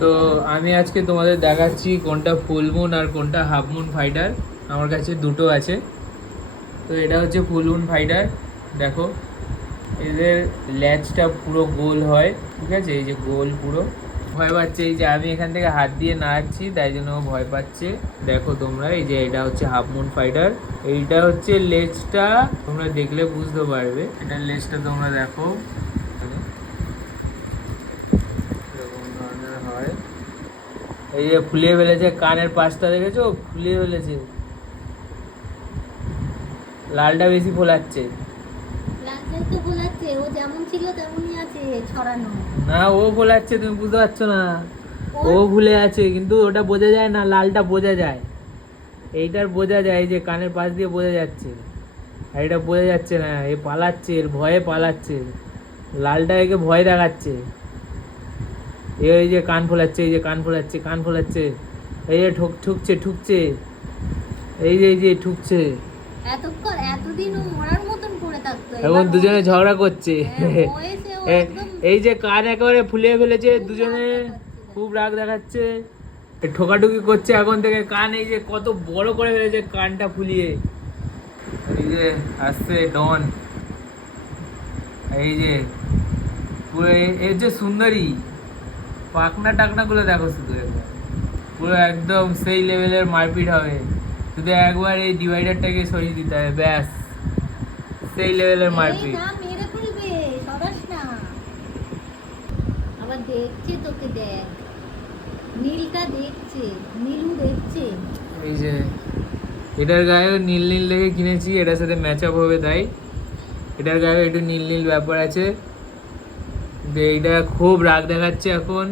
তো আমি আজকে তোমাদের দেখাচ্ছি কোনটা ফুল মুন আর কোনটা হাফ মুন ফাইটার। আমার কাছে দুটো আছে। তো এটা হচ্ছে ফুল মুন ফাইটার। দেখো এদের ল্যাজটা পুরো গোল হয়, ঠিক আছে, এই যে গোল পুরো। ভয় পাচ্ছে, এই যে আমি এখান থেকে হাত দিয়ে নাড়াচ্ছি তাই জন্য ও ভয় পাচ্ছে। দেখো তোমরা, এই যে এটা হচ্ছে হাফ মুন ফাইটার। এইটা হচ্ছে লেজটা, তোমরা দেখলে বুঝতে পারবে। এটার লেজটা তোমরা দেখো এরকম ধরনের হয়। এই যে ফুলিয়ে ফেলেছে কানের পাশটা, দেখেছো ফুলিয়ে ফেলেছে। লালটা বেশি ফোলাচ্ছে। লালটাই তো ফোলাচ্ছে, ও যেমন ছিল তেমনই আছে ছড়ানো। না, ও ফোলাচ্ছে, তুমি বুঝতে পারছো না। ও ভুলে আছে, কিন্তু ওটা বোঝা যায় না, লালটা বোঝা যায়। এইটার বোঝা যায়, এই যে কানের পাশ দিয়ে বোঝা যাচ্ছে। আর এটা বোঝা যাচ্ছে না, এ পালাচ্ছে, এর ভয়ে পালাচ্ছে। লালটা একে ভয় দেখাচ্ছে। এই যে কান ফোলাচ্ছে, এই যে কান ফোলাচ্ছে, কান ফোলাচ্ছে। এই যে ঠুকছে ঠুকছে, এই যে ঠুকছে। এতদিন ও মরার মতন পড়ে থাকতো, এখন দুজনে ঝগড়া করছে। বয়সে ও একদম এই যে কান একেবারে ফুলিয়ে ফেলেছে খুব দুজনে, রাগ দেখাচ্ছিল। খুব রাগ দেখাচ্ছে। ঠোকাঠুকি করছে এখন থেকে। কান এই যে কত বড় করে ফেলেছে, কানটা ফুলিয়ে। এই যে আসছে ডন, এই যে পুরো এর যে সুন্দরী পাখনা টাকনা গুলো দেখো শুধু একবার। পুরো একদম সেই লেভেলের মারপিট হবে। শুধু একবার এই ডিভাইডারটাকে সরিয়ে দিতে হবে, ব্যাস সেই লেভেলের এই মারপিট। না, মেরে ফেলবে, সরাস না। আবার দেখছে তোকে, দেখ নীলটা দেখছে, নীলু দেখছে। এই যে এটার গায়ে নীল নীল দেখে কিনেছি, এটার সাথে ম্যাচ আপ হবে তাই। এটার গায়ে একটু নীল নীল ব্যাপার আছে। যে এইটা খুব রাগ দেখাচ্ছে এখন,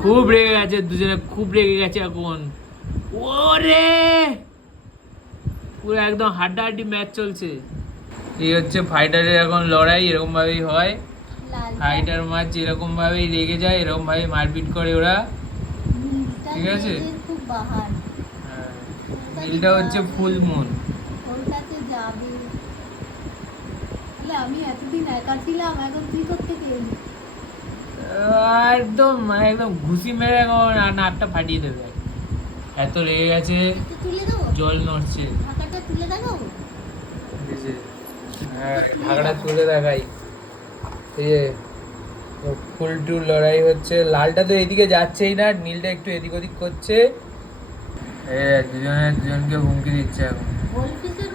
খুব রেগে গেছে দুজনে, খুব রেগে গেছে এখন। ওরে পুরো একদম হাড্ডাহাড্ডি ম্যাচ চলছে। এই হচ্ছে ফাইটারের এখন লড়াই, এরকম ভাবেই হয়। লালটা ফাইটার মাছ এরকম ভাবেই রেগে যায়, এরকম ভাবে মারপিট করে ওরা। নীলটা ঠিক আছে। মেয়েদের খুব বাহার। হ্যাঁ, ওর কাছে নীলটা হচ্ছে যাবে, ফুল মুন। ওর কাছে যাবে। তাহলে আমি এতদিন একা ছিলাম, এখন তুই করতে গেলি। একদম একদম ঘুষি মেরে নাকটা ফাটিয়ে দেবে, এত রেগে গেছে। একটু তুলে দেবো, জল নড়ছে। ঢাকাটা তুলে দেবো। হ্যাঁ, ঢাকনা তুলে দেখাই। এই যে ফুল টু লড়াই হচ্ছে। লালটা তো এদিকে যাচ্ছেই না, নীলটা একটু এদিক ওদিক করছে। দুজনে দুজনকে হুমকি দিচ্ছে এখন। গোলফিশের